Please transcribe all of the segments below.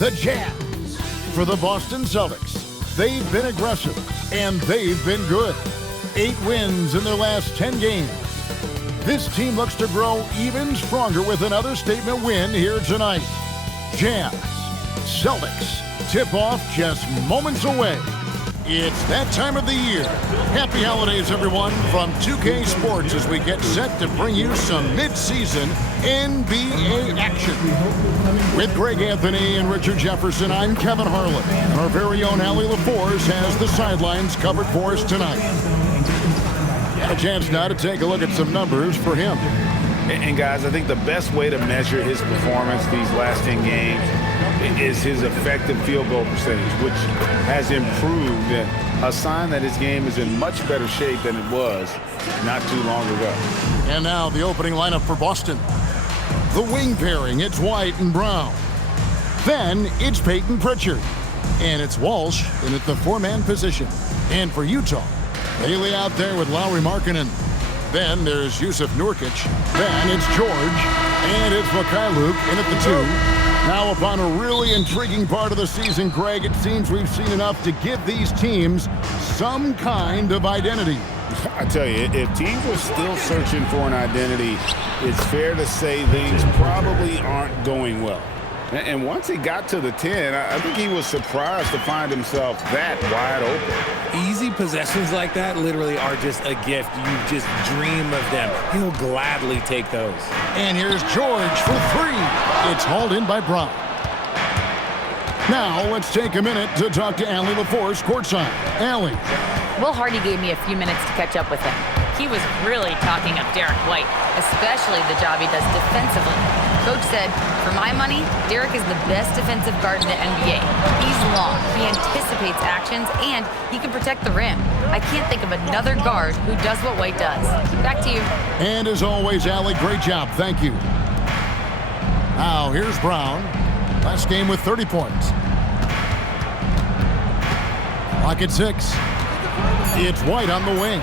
The Jazz for the Boston Celtics. They've been aggressive, and they've been good. 8 wins in their last 10 games. This team looks to grow even stronger with another statement win here tonight. Jazz, Celtics, tip-off just moments away. It's that time of the year. Happy holidays, everyone, from 2K Sports as we get set to bring you some mid-season NBA action. With Greg Anthony and Richard Jefferson, I'm Kevin Harlan. And our very own Allie LaForce has the sidelines covered for us tonight. A chance now to take a look at some numbers for him. And guys, I think the best way to measure his performance these last 10 games is his effective field goal percentage, which has improved, a sign that his game is in much better shape than it was not too long ago. And now the opening lineup for Boston. The wing pairing, it's White and Brown. Then it's Peyton Pritchard. And it's Walsh in at the 4-man position. And for Utah, they lay out there with Lauri Markkanen. Then there's Yusuf Nurkic. Then it's George. And it's Mikhailuk in at the 2. Now upon a really intriguing part of the season, Greg, it seems we've seen enough to give these teams some kind of identity. I tell you, if teams are still searching for an identity, it's fair to say things probably aren't going well. And once he got to the 10, I think he was surprised to find himself that wide open. Easy possessions like that literally are just a gift. You just dream of them. He'll gladly take those. And here's George for 3. It's hauled in by Brown. Now let's take a minute to talk to Allie LaForce courtside. Allie. Will Hardy gave me a few minutes to catch up with him. He was really talking up Derek White, especially the job he does defensively. Coach said, for my money, Derek is the best defensive guard in the NBA. He's long, he anticipates actions, and he can protect the rim. I can't think of another guard who does what White does. Back to you. And as always, Allie, great job. Thank you. Now, here's Brown. Last game with 30 points. Clock at 6. It's White on the wing.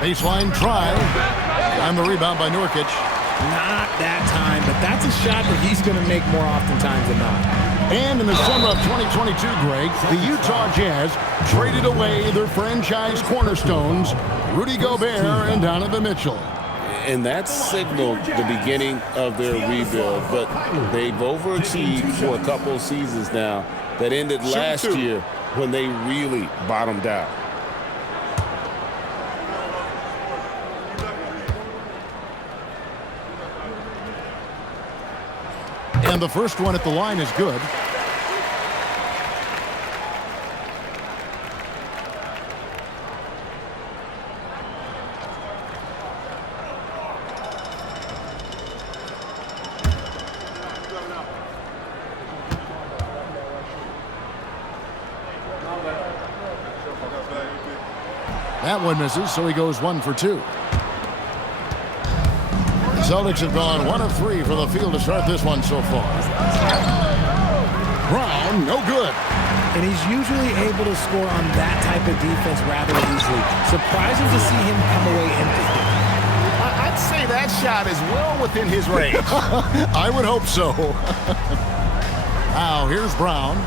Baseline try. And the rebound by Nurkic. Not that time, but that's a shot that he's going to make more oftentimes than not. And in the summer of 2022, Greg, the Utah Jazz traded away their franchise cornerstones, Rudy Gobert and Donovan Mitchell. And that signaled the beginning of their rebuild, but they've overachieved for a couple of seasons now that ended last year when they really bottomed out. And the first one at the line is good. That one misses, so he goes 1 for 2. The Celtics have gone 1 of 3 for the field to start this one so far. Brown, no good. And he's usually able to score on that type of defense rather easily. Surprising to see him come away empty. I'd say that shot is well within his range. I would hope so. Now, here's Brown.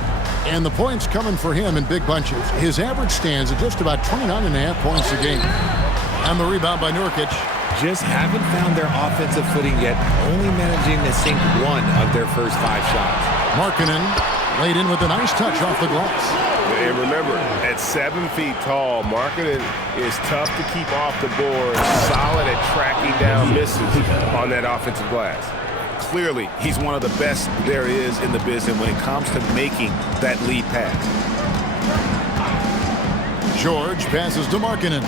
And the points coming for him in big bunches. His average stands at just about 29.5 points a game. And the rebound by Nurkic. Just haven't found their offensive footing yet, only managing to sink 1 of their first 5 shots. Markkanen laid in with a nice touch off the glass. And remember, at 7 feet tall, Markkanen is tough to keep off the board, solid at tracking down misses on that offensive glass. Clearly, he's one of the best there is in the business when it comes to making that lead pass. George passes to Markkanen.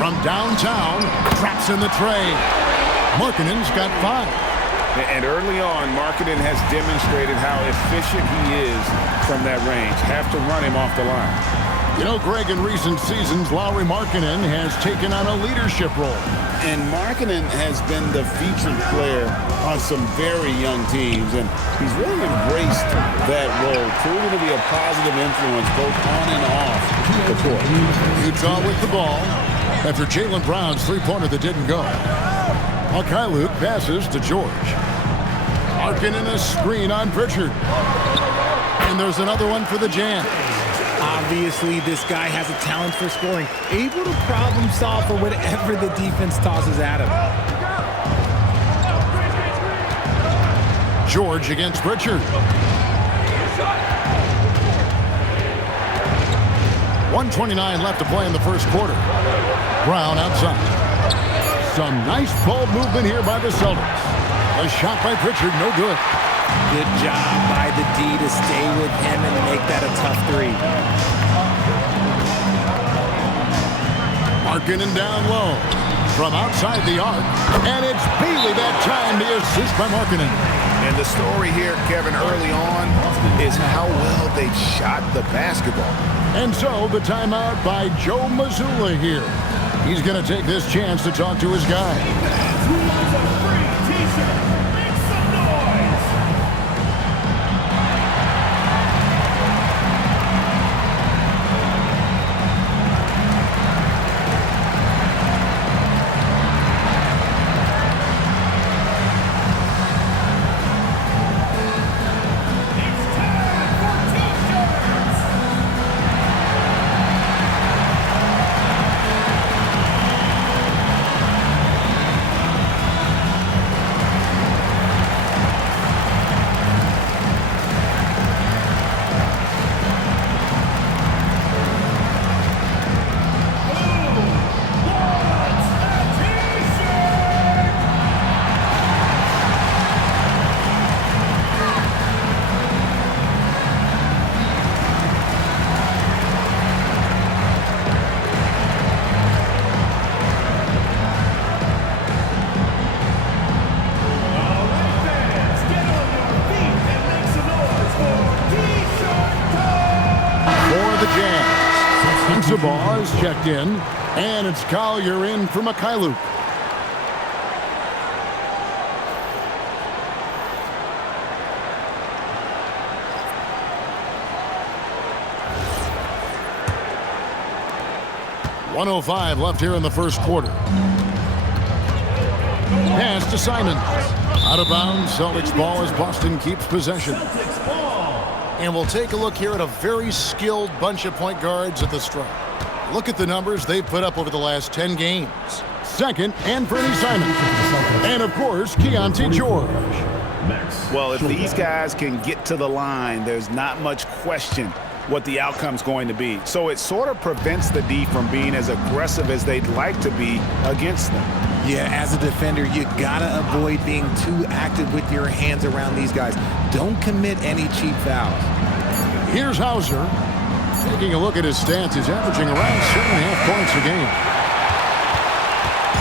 From downtown, traps in the tray. Markkanen's got 5. And early on, Markkanen has demonstrated how efficient he is from that range. Have to run him off the line. You know, Greg, in recent seasons, Lauri Markkanen has taken on a leadership role. And Markkanen has been the featured player on some very young teams, and he's really embraced that role, proving to be a positive influence both on and off the court. Utah with the ball after Jaylen Brown's 3-pointer that didn't go. Mikhailuk passes to George. Marking in a screen on Pritchard. And there's another one for the Jazz. Obviously, this guy has a talent for scoring, able to problem solve for whatever the defense tosses at him. George against Pritchard. 1:29 left to play in the first quarter. Brown outside. Some nice ball movement here by the Celtics. A shot by Pritchard, no good. Good job by the D to stay with him and make that a tough three. Markkanen down low from outside the arc. And it's Bailey that time, the assist by Markkanen. And the story here, Kevin, early on is how well they shot the basketball. And so the timeout by Joe Mazzulla here. He's going to take this chance to talk to his guy. Sabah is checked in, and it's Collier in for Mikhailuk. .105 left here in the first quarter. Pass to Simons. Out of bounds, Celtics ball as Boston keeps possession. And we'll take a look here at a very skilled bunch of point guards at the stripe. Look at the numbers they've put up over the last 10 games. Second, and Bernie Simon. And, of course, Keontae George. Well, if these guys can get to the line, there's not much question what the outcome's going to be. So it sort of prevents the D from being as aggressive as they'd like to be against them. Yeah, as a defender, you gotta avoid being too active with your hands around these guys. Don't commit any cheap fouls. Here's Hauser. Taking a look at his stats, he's averaging around 7.5 points a game.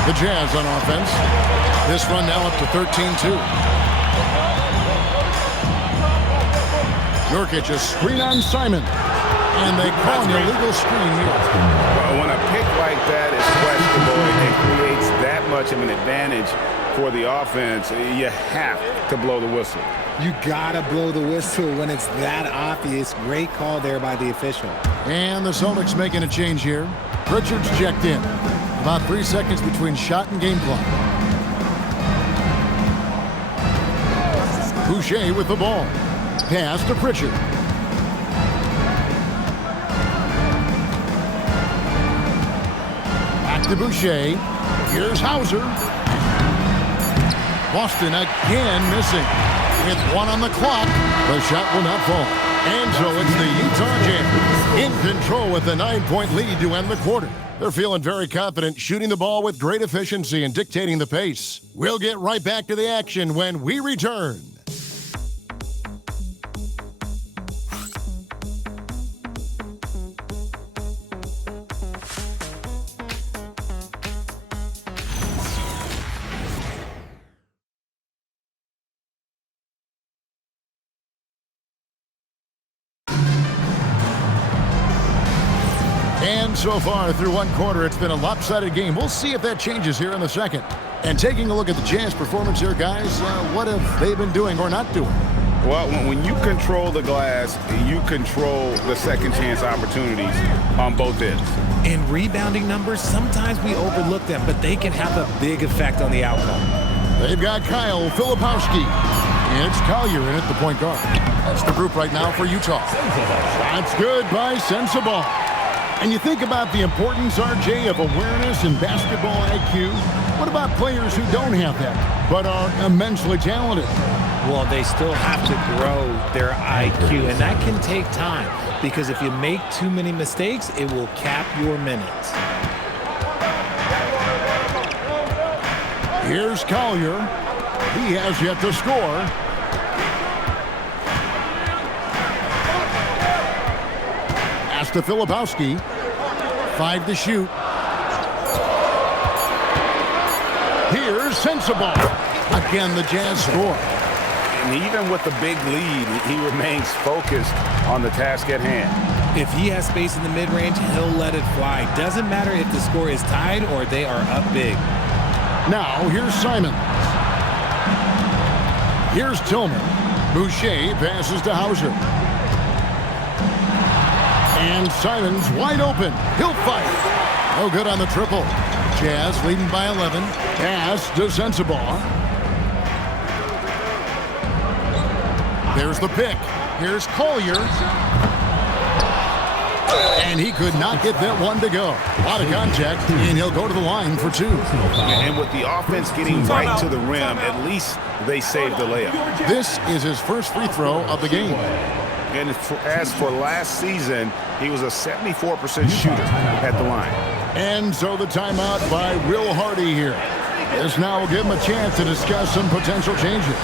The Jazz on offense. This run now up to 13-2. Nurkic, a screen on Simon. And they call an illegal screen here. Well, when a pick like that is questionable and it creates that much of an advantage for the offense, you have to blow the whistle. You gotta blow the whistle when it's that obvious. Great call there by the official. And the Celtics making a change here. Pritchard's checked in. About 3 seconds between shot and game clock. Boucher with the ball. Pass to Pritchard. Back to Boucher. Here's Hauser. Boston again missing. With 1 on the clock, the shot will not fall. And so it's the Utah Jazz in control with a 9-point lead to end the quarter. They're feeling very confident, shooting the ball with great efficiency and dictating the pace. We'll get right back to the action when we return. And so far through one quarter, it's been a lopsided game. We'll see if that changes here in the second. And taking a look at the Jazz performance here, guys, what have they been doing or not doing? Well, when you control the glass, you control the second chance opportunities on both ends. In rebounding numbers, sometimes we overlook them, but they can have a big effect on the outcome. They've got Kyle Filipowski. It's Collier in at the point guard. That's the group right now for Utah. That's good by Sensabaugh. And you think about the importance, RJ, of awareness and basketball IQ. What about players who don't have that, but are immensely talented? Well, they still have to grow their IQ, and that can take time because if you make too many mistakes, it will cap your minutes. Here's Collier. He has yet to score. Pass to Filipowski. 5 to shoot. Here's Sensabaugh. Again, the Jazz score. And even with the big lead, he remains focused on the task at hand. If he has space in the mid-range, he'll let it fly. Doesn't matter if the score is tied or they are up big. Now, here's Simon. Here's Tillman. Boucher passes to Hauser. And Simon's wide open. He'll fight. No good on the triple. Jazz leading by 11. Pass to Sensabaugh. There's the pick. Here's Collier. And he could not get that one to go. A lot of contact, and he'll go to the line for 2. And with the offense getting right to the rim, at least they saved the layup. This is his first free throw of the game. And as for last season, he was a 74% shooter at the line. And so the timeout by Will Hardy here. This now will give him a chance to discuss some potential changes.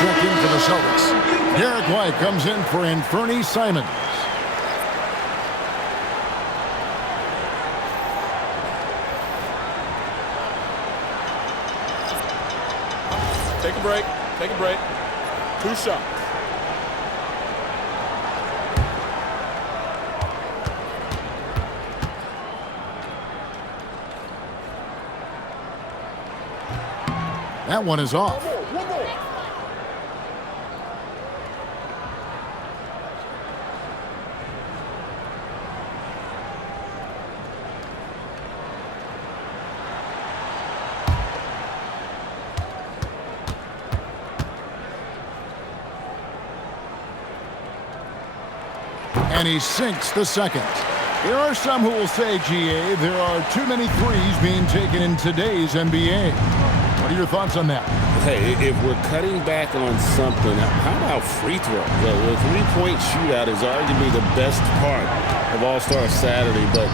Checked in for the Celtics. Derek White comes in for Anfernee Simons. Take a break. Take a break. 2 shots. That one is off. One more. And he sinks the second. There are some who will say, GA, there are too many threes being taken in today's NBA. What are your thoughts on that? Hey, if we're cutting back on something, how about free throw? The three-point shootout is arguably the best part of All-Star Saturday, but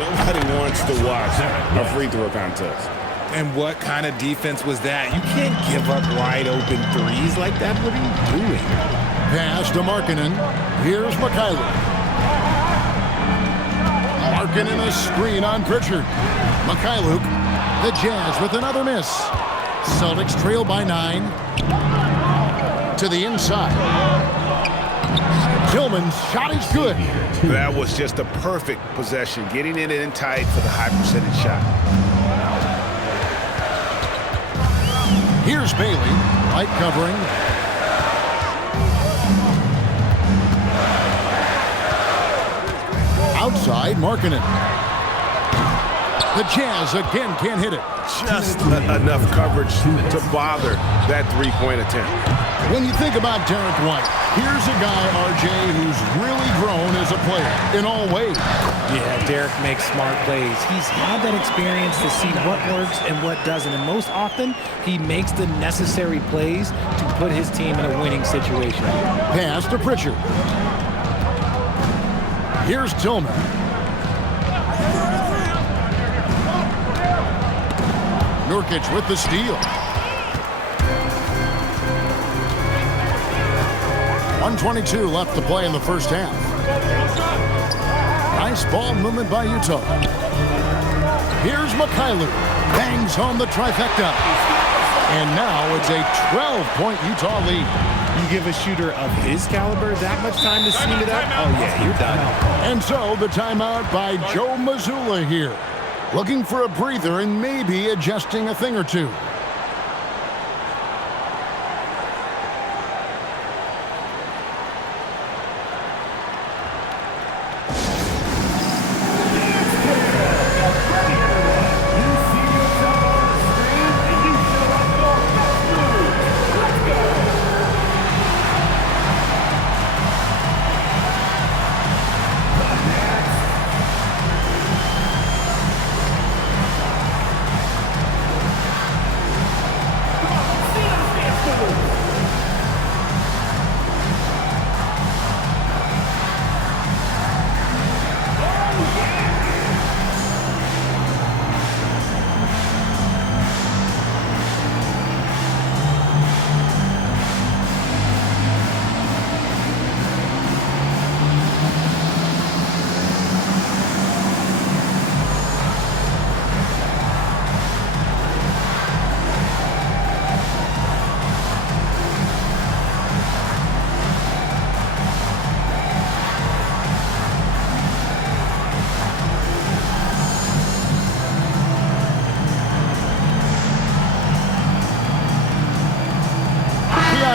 nobody wants to watch a free throw contest. And what kind of defense was that? You can't give up wide open threes like that. What are you doing? Pass to Markkanen. Here's Mikhailuk. Markkanen a screen on Pritchard. Mikhailuk, the Jazz with another miss. Celtics trail by 9. To the inside. Tillman's shot is good. That was just a perfect possession, getting it in tight for the high percentage shot. Here's Bailey, right covering. Outside, Markkanen. The Jazz again can't hit it. Just enough coverage to bother that three-point attempt. When you think about Derek White, here's a guy, RJ, who's really grown as a player in all ways. Yeah, Derek makes smart plays. He's had that experience to see what works and what doesn't. And most often, he makes the necessary plays to put his team in a winning situation. Pass to Pritchard. Here's Tillman. Nurkic with the steal. 1:22 left to play in the first half. Nice ball movement by Utah. Here's Mikhailuk. Bangs home the trifecta. And now it's a 12-point Utah lead. You give a shooter of his caliber that much time to steam it up, oh yeah, you're done. And so the timeout by Joe Mazzulla here. Looking for a breather and maybe adjusting a thing or two.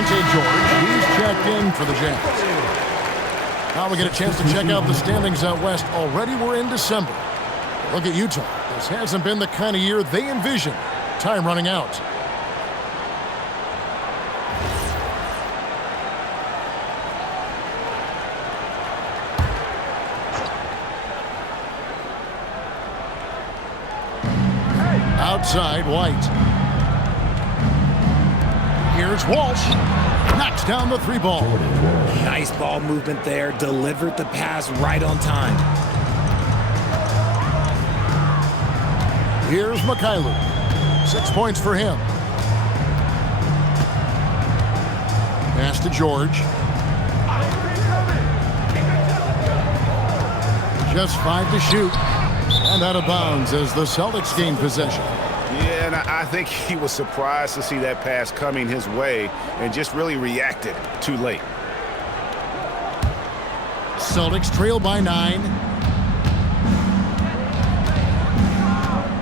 George, he's checked in for the Jazz. Now we get a chance to check out the standings out west. Already we're in December. Look at Utah. This hasn't been the kind of year they envisioned. Time running out. Outside, White. Here's Walsh. Knocks down the three ball. Nice ball movement there. Delivered the pass right on time. Here's Mikhailuk. 6 points for him. Pass to George. Just 5 to shoot. And out of bounds as the Celtics gain possession. Yeah, and I think he was surprised to see that pass coming his way and just really reacted too late. Celtics trail by 9.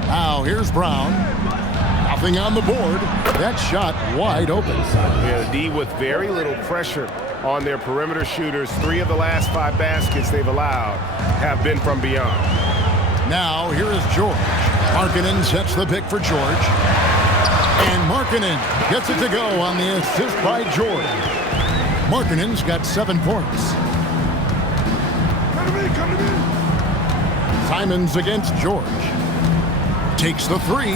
Now here's Brown. Nothing on the board. That shot wide open. Yeah, the D with very little pressure on their perimeter shooters. 3 of the last 5 baskets they've allowed have been from beyond. Now here is George. Markkanen sets the pick for George. And Markkanen gets it to go on the assist by George. Markkanen's got 7 points. Simons against George. Takes the 3.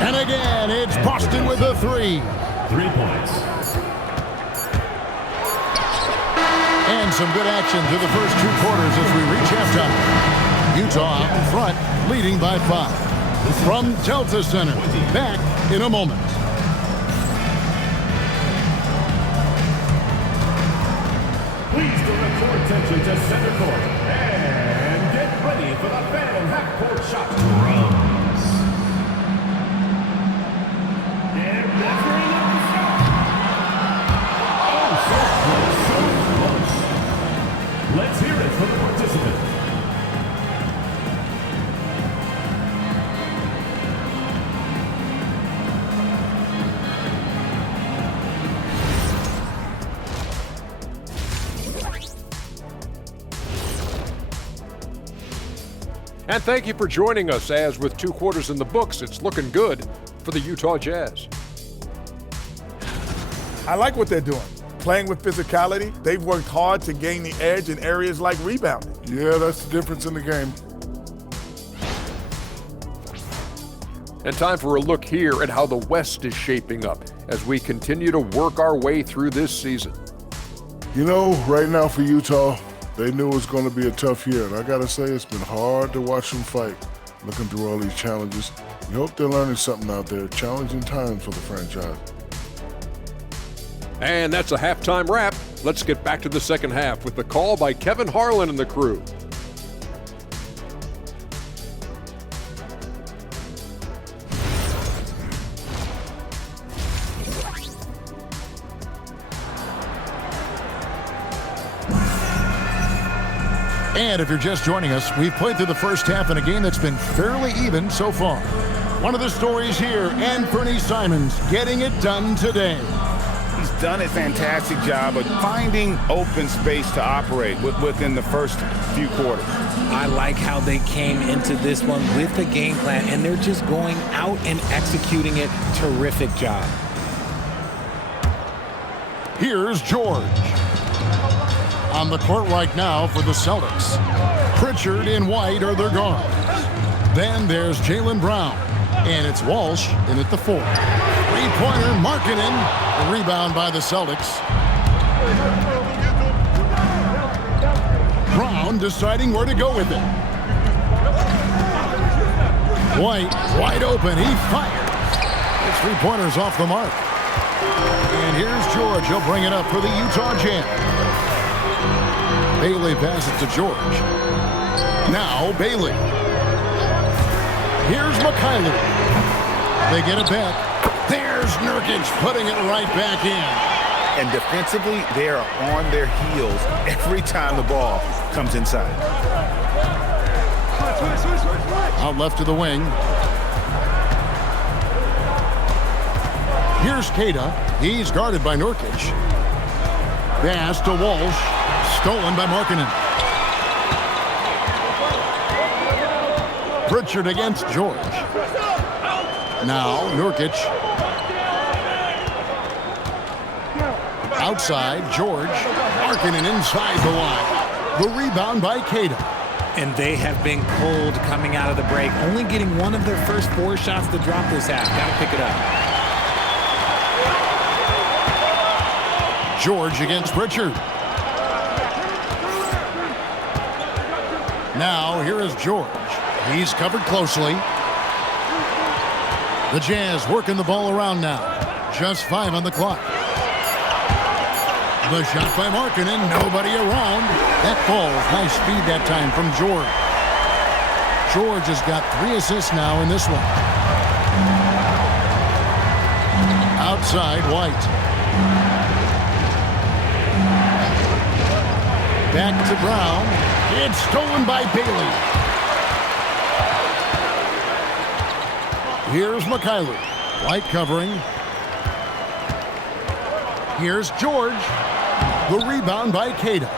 And again, it's Boston with the 3. 3 points. And some good action through the first 2 quarters as we reach halftime. Utah out in front, leading by 5. From Delta Center, back in a moment. Please direct your attention to center court and get ready for the fan half-court shot. Drums. And measuring up the shot. Oh, so close, so close. Let's hear it from the participant. And thank you for joining us as with 2 quarters in the books, it's looking good for the Utah Jazz. I like what they're doing. playing with physicality. They've worked hard to gain the edge in areas like rebounding. Yeah, that's the difference in the game. And time for a look here at how the West is shaping up as we continue to work our way through this season. You know, right now for Utah, they knew it was going to be a tough year. And I got to say, it's been hard to watch them fight, looking through all these challenges. You hope they're learning something out there. Challenging times for the franchise. And that's a halftime wrap. Let's get back to the second half with the call by Kevin Harlan and the crew. And if you're just joining us, we've played through the first half in a game that's been fairly even so far. One of the stories here, Anthony Simons getting it done today. He's done a fantastic job of finding open space to operate within the first few quarters. I like how they came into this one with the game plan, and they're just going out and executing it. Terrific job. Here's George. On the court right now for the Celtics. Pritchard and White are their guards. Then there's Jaylen Brown. And it's Walsh in at the 4. Three-pointer, Markkanen. The rebound by the Celtics. Brown deciding where to go with it. White, wide open. He fires. His three-pointer's off the mark. And here's George. He'll bring it up for the Utah Jazz. Bailey passes to George. Now Bailey. Here's McKinley. They get it back. There's Nurkic putting it right back in. And defensively, they are on their heels every time the ball comes inside. Out left to the wing. Here's Keita. He's guarded by Nurkic. Pass to Walsh. Stolen by Markkanen. Pritchard against George. Now Nurkic. Outside, George. Markkanen inside the line. The rebound by Keita. And they have been cold coming out of the break, only getting one of their first 4 shots to drop this half. Got to pick it up. George against Pritchard. Now, here is George. He's covered closely. The Jazz working the ball around now. Just 5 on the clock. The shot by Markkanen. Nobody around. That falls. Nice speed that time from George. George has got 3 assists now in this one. Outside, White. Back to Brown. It's stolen by Bailey. Here's McKinley. White covering. Here's George. The rebound by Keita.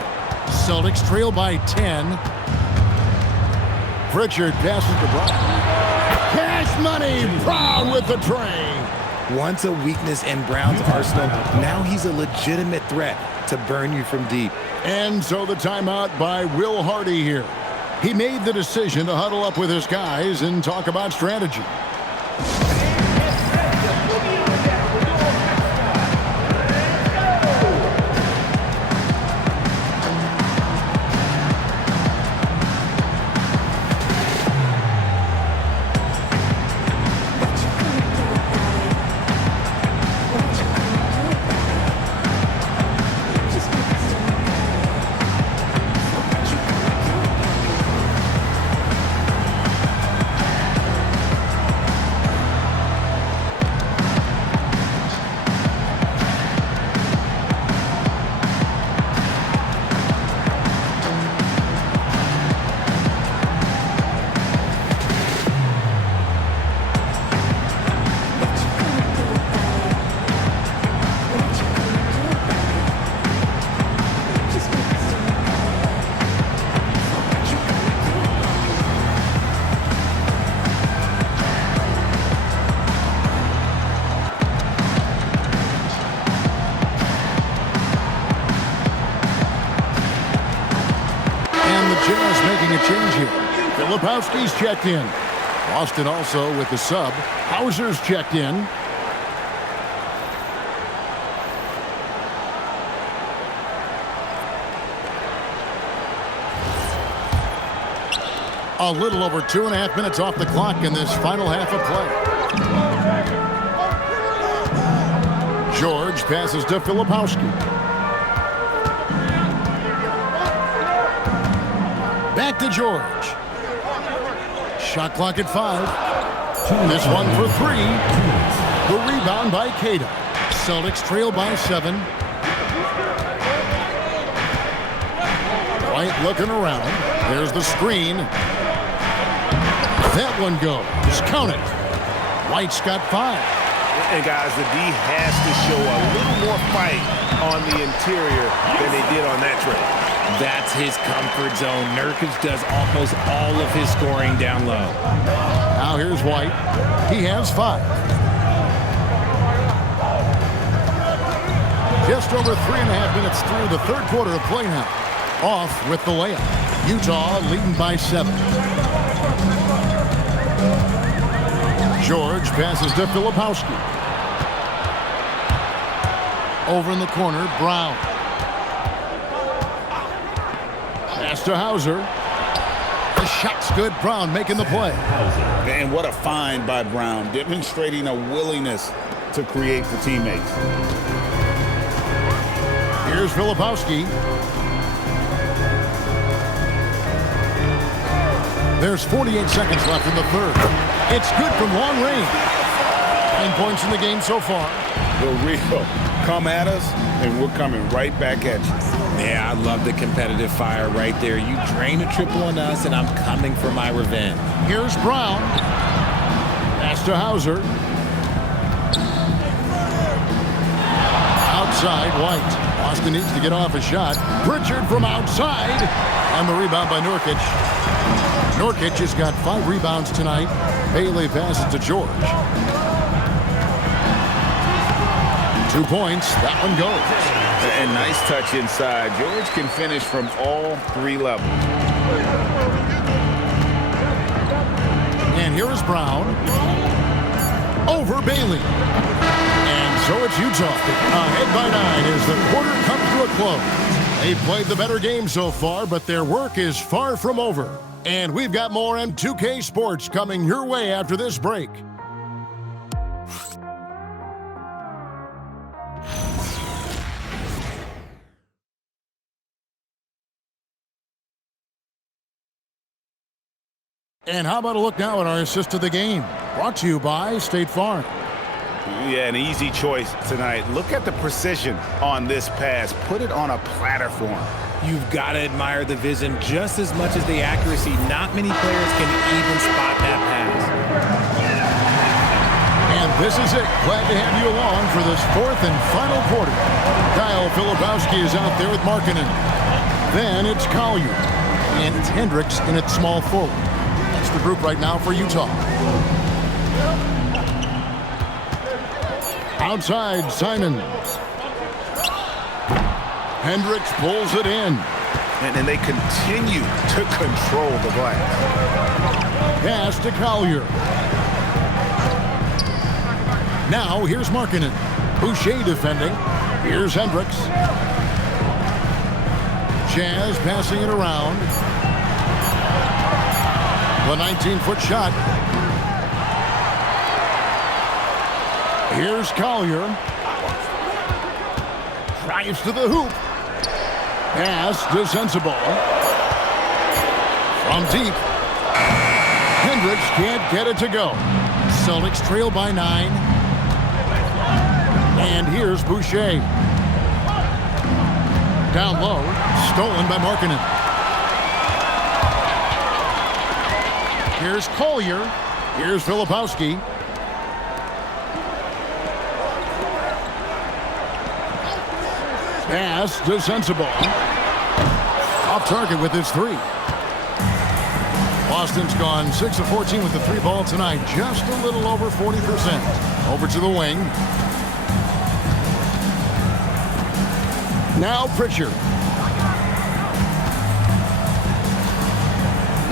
Celtics trail by 10. Pritchard passes to Brown. Cash money. Brown with the tray. Once a weakness in Brown's arsenal, now he's a legitimate threat to burn you from deep. And so the timeout by Will Hardy here. He made the decision to huddle up with his guys and talk about strategy. Filipowski's checked in. Boston also with the sub. Hauser's checked in. A little over 2.5 minutes off the clock in this final half of play. George passes to Filipowski. Back to George. Shot clock at 5. This one for 3. The rebound by Cato. Celtics trail by 7. White looking around. There's the screen. That one goes. Count it. White's got 5. And guys, the D has to show a little more fight on the interior than they did on that trade. That's his comfort zone. Nurkic does almost all of his scoring down low. Now here's White. He has 5. Just over 3.5 minutes through the third quarter of play now. Off with the layup. Utah leading by 7. George passes to Filipowski. Over in the corner, Brown. Pass to Hauser. The shot's good. Brown making the play. And what a find by Brown, demonstrating a willingness to create for teammates. Here's Filipowski. There's 48 seconds left in the third. It's good from long range. 9 points in the game so far. The real come at us, and we're coming right back at you. Yeah, I love the competitive fire right there. You drain a triple on us, and I'm coming for my revenge. Here's Brown. Pass to Hauser. Outside, White. Boston needs to get off a shot. Pritchard from outside. And the rebound by Nurkic. Nurkic has got 5 rebounds tonight. Bailey passes to George. 2 points. That one goes. And nice touch inside. George can finish from all 3 levels. And here is Brown. Over Bailey. And so it's Utah. Ahead by 9 as the quarter comes to a close. They've played the better game so far, but their work is far from over. And we've got more M2K Sports coming your way after this break. And how about a look now at our assist of the game? Brought to you by State Farm. Yeah, an easy choice tonight. Look at the precision on this pass. Put it on a platter for him. You've got to admire the vision just as much as the accuracy. Not many players can even spot that pass. And this is it. Glad to have you along for this 4th and final quarter. Kyle Filipowski is out there with Markkanen. Then it's Collier. And it's Hendricks in at small forward. That's the group right now for Utah. Outside, Simons. Hendricks pulls it in. And they continue to control the glass. Pass to Collier. Now here's Markkanen. Boucher defending. Here's Hendricks. Jazz passing it around. The 19-foot shot. Here's Collier. Drives to the hoop. Pass to Sensible. From deep. Hendricks can't get it to go. Celtics trail by 9. And here's Boucher. Down low. Stolen by Markkanen. Here's Collier. Here's Filipowski. Pass to Sensible. Off target with his 3. Boston's gone 6 of 14 with the 3 ball tonight. Just a little over 40%. Over to the wing. Now Pritchard.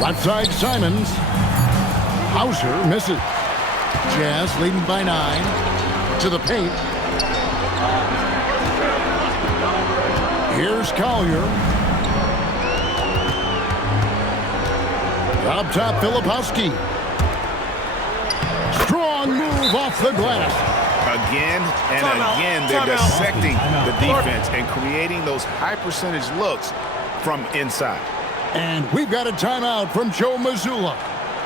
Left side, Simons. Hauser misses. Jazz leading by 9. To the paint. Here's Collier. Up top, Filipowski. Strong move off the glass. Again and again, they're dissecting the defense and creating those high-percentage looks from inside. And we've got a timeout from Joe Mazzulla.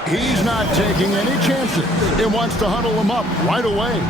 He's not taking any chances. He wants to huddle him up right away.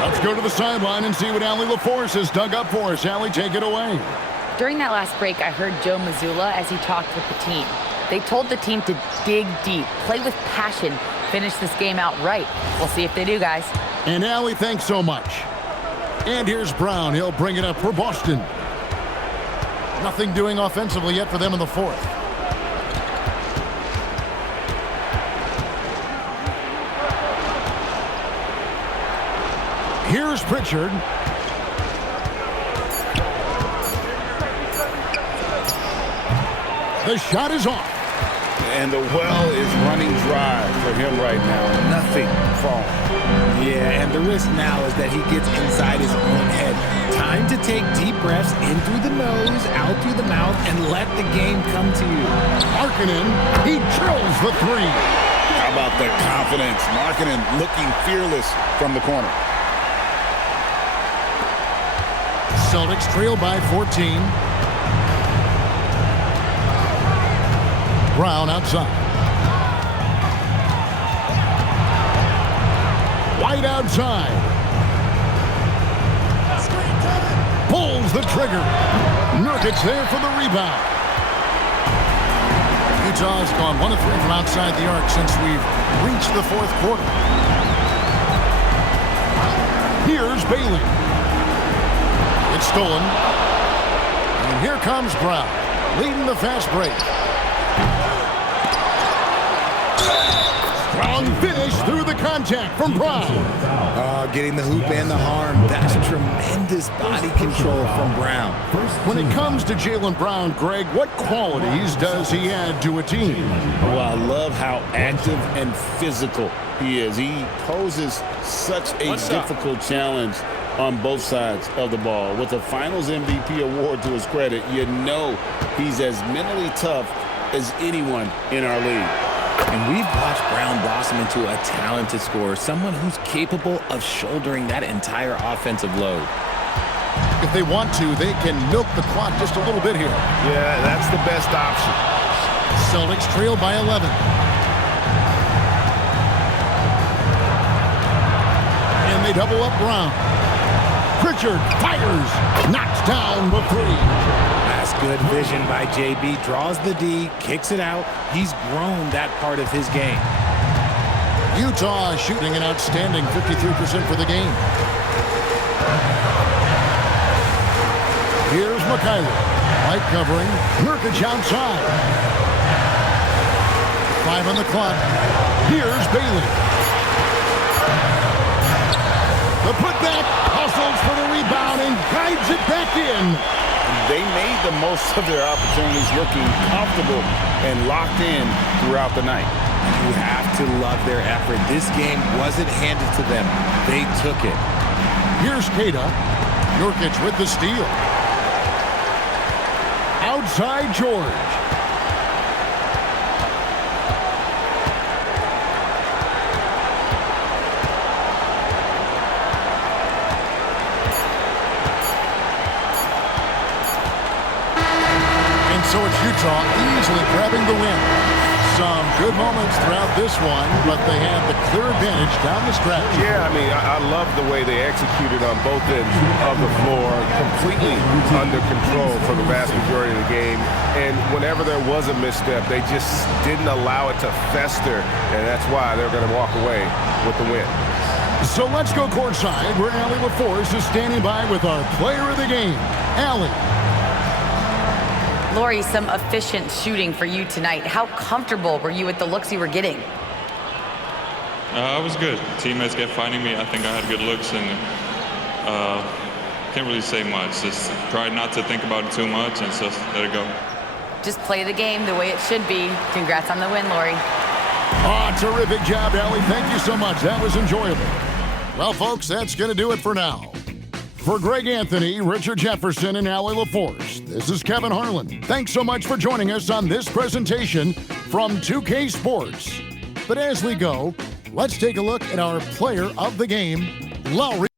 Let's go to the sideline and see what Allie LaForce has dug up for us. Allie, take it away. During that last break, I heard Joe Mazzulla as he talked with the team. They told the team to dig deep, play with passion, finish this game out right. We'll see if they do, guys. And Allie, thanks so much. And here's Brown. He'll bring it up for Boston. Nothing doing offensively yet for them in the fourth. Here's Pritchard. The shot is off. And the well is running dry for him right now. Nothing falling. Yeah, and the risk now is that he gets inside his own head. Time to take deep breaths in through the nose, out through the mouth, and let the game come to you. Markkanen, he drills the three. How about the confidence? Markkanen looking fearless from the corner. Celtics trail by 14. Brown outside. White outside. Pulls the trigger. Nurkic there for the rebound. Utah's gone 1 of 3 from outside the arc since we've reached the fourth quarter. Here's Bailey. It's stolen. And here comes Brown, leading the fast break. Strong finish through the contact from Brown. Getting the hoop and the harm. That's tremendous body control from Brown. When it comes to Jaylen Brown, Greg, what qualities does he add to a team? Well, I love how active and physical he is. He poses such a difficult challenge on both sides of the ball. With a Finals MVP award to his credit, you know he's as mentally tough as anyone in our league. And we've watched Brown blossom into a talented scorer, someone who's capable of shouldering that entire offensive load. If they want to, they can milk the clock just a little bit here. Yeah, that's the best option. Celtics trail by 11. And they double up Brown. Pritchard fires, knocks down the three. That's good vision by JB. Draws the D, kicks it out. He's grown that part of his game. Utah shooting an outstanding 53% for the game. Here's McKayla. Light covering. Nurkic outside. 5 on the clock. Here's Bailey. The putback, hustles for the rebound and guides it back in. They made the most of their opportunities, looking comfortable and locked in throughout the night. You have to love their effort. This game wasn't handed to them. They took it. Here's Kata. Nurkic with the steal. Outside George. And so it's Utah easily grabbing the win. Some good moments throughout this one, but they have the clear advantage down the stretch. Yeah, I mean, I love the way they executed on both ends of the floor, completely under control for the vast majority of the game. And whenever there was a misstep, they just didn't allow it to fester, and that's why they're going to walk away with the win. So let's go courtside, where Allie LaForce is standing by with our player of the game, Allie. Lori, some efficient shooting for you tonight. How comfortable were you with the looks you were getting? I was good. Teammates kept finding me. I think I had good looks, and can't really say much. Just try not to think about it too much and just let it go. Just play the game the way it should be. Congrats on the win, Lori. Oh, terrific job, Allie. Thank you so much. That was enjoyable. Well, folks, that's going to do it for now. For Greg Anthony, Richard Jefferson, and Allie LaForce, this is Kevin Harlan. Thanks so much for joining us on this presentation from 2K Sports. But as we go, let's take a look at our player of the game, Lowry.